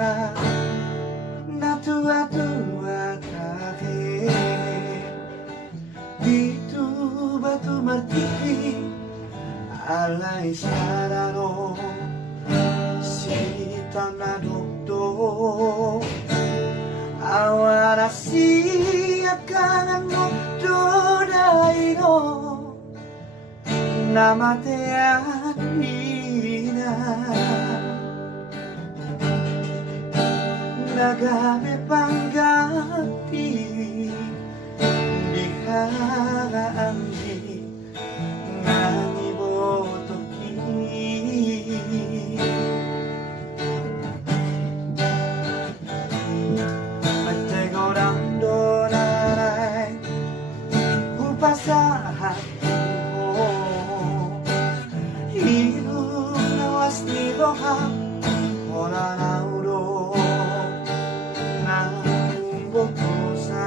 ka na tua-tua kahit dito ba tumartiki alay sarano sita na dokto awa na siyakangan mo tunay no namatean ina nagame pangganti di kaanggi ng iboto magtegorando naray upasahan ko ilu nawas ni doha wala na ulo ng bukusa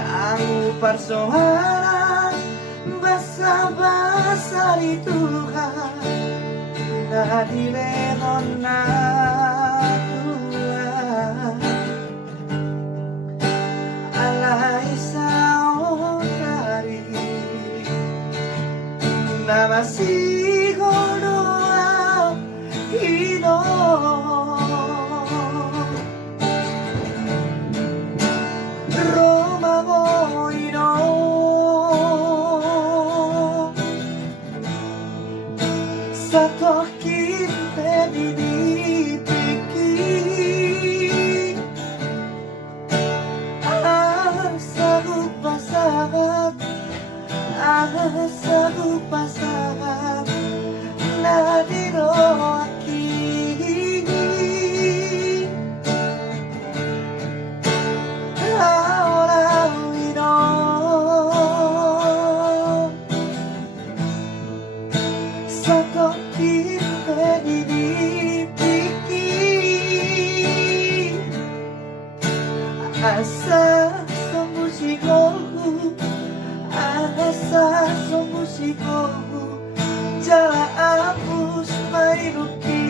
ang uparsohan basa-basa dito ka na dilehon na tua alay sa otari na masiguro ang ino Roma mo ino sa tokin pedinipiki sa upasahan sa upasahan na dino aki ahora ino sa tokin pedinipiki asa sa musiko asa sa musiko jala hapus mainuki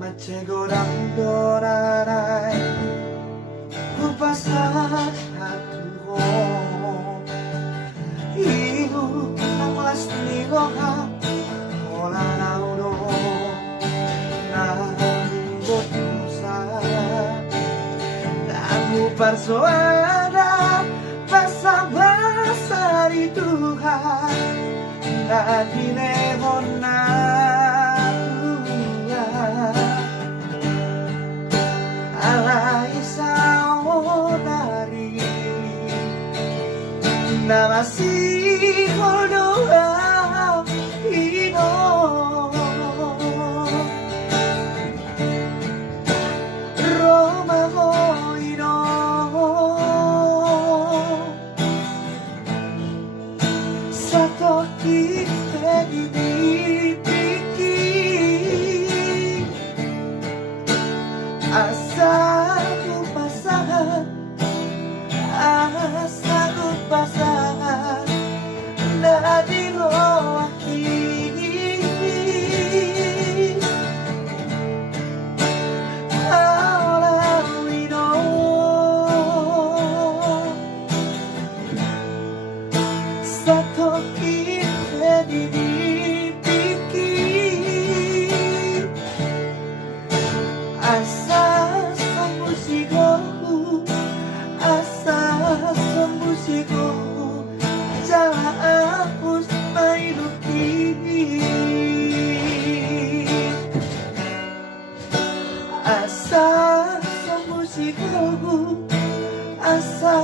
magtegorando naray upasahan ko ilu ang las nigoha wala na ulo ng butusa ang uparsoana basa-basa dito ka na dilehon na tua alay sa otari na masiguro ang ino Roma mo ino sa tokin pedinipiki asa upasahan asa upasahan na dino aki ahora ino sa tokin pedinipiki asa sa musiko asa sa musiko jala hapus mainuki asa sa musiko asa